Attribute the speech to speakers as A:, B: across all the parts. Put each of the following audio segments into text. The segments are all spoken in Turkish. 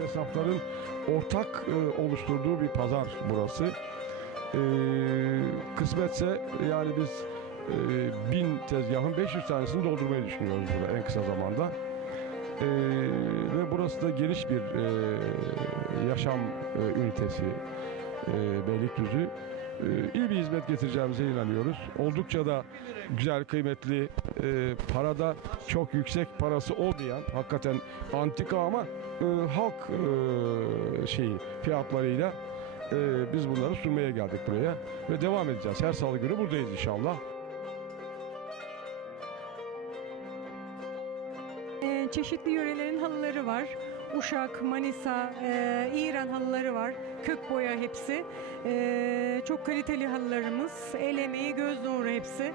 A: esnafların ortak e, oluşturduğu bir pazar burası. E, kısmetse yani biz e, bin tezgahın 500 tanesini doldurmayı düşünüyoruz burada en kısa zamanda. E, ve burası da geniş bir e, yaşam e, ünitesi e, Beylikdüzü. E, iyi bir hizmet getireceğimize inanıyoruz. Oldukça da güzel, kıymetli, e, parada çok yüksek parası olmayan, hakikaten antika ama e, halk e, şeyi fiyatlarıyla e, biz bunları sunmaya geldik buraya ve devam edeceğiz. Her salı günü buradayız inşallah.
B: Ee, çeşitli yörelerin halıları var. Uşak, Manisa, e, İran halıları var. Kök boya hepsi. Ee, çok kaliteli halılarımız. El emeği, göz nuru hepsi.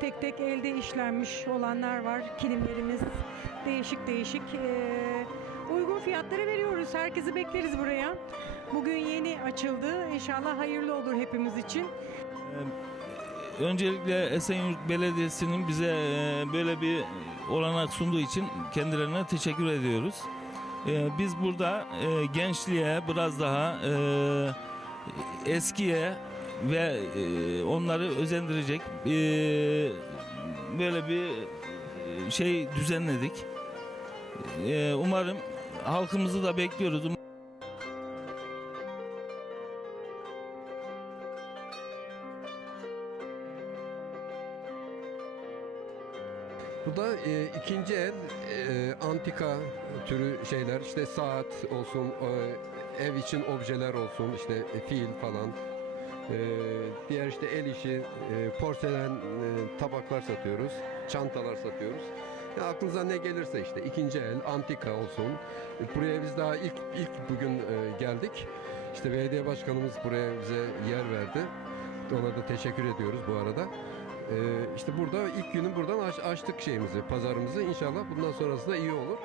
B: Tek tek elde işlenmiş olanlar var. Kilimlerimiz değişik değişik. Ee, uygun fiyatlara veriyoruz. Herkesi bekleriz buraya. Bugün yeni açıldı. İnşallah hayırlı olur hepimiz için.
C: Öncelikle Esenyurt Belediyesi'nin bize e, böyle bir olanak sunduğu için kendilerine teşekkür ediyoruz. Biz burada e, gençliğe biraz daha e, eskiye ve e, onları özendirecek e, böyle bir e, şey düzenledik. Umarım halkımızı da bekliyoruz.
D: Bu da e, ikinci el e, antika türü şeyler işte saat olsun e, ev için objeler olsun işte e, fil falan E, diğer işte el işi e, porselen tabaklar satıyoruz çantalar satıyoruz ya aklınıza ne gelirse işte ikinci el antika olsun buraya biz daha ilk ilk bugün geldik işte belediye başkanımız buraya bize yer verdi ona da teşekkür ediyoruz bu arada. Ee, işte burada ilk günün buradan aç- açtık şeyimizi, pazarımızı. İnşallah bundan sonrası da iyi olur.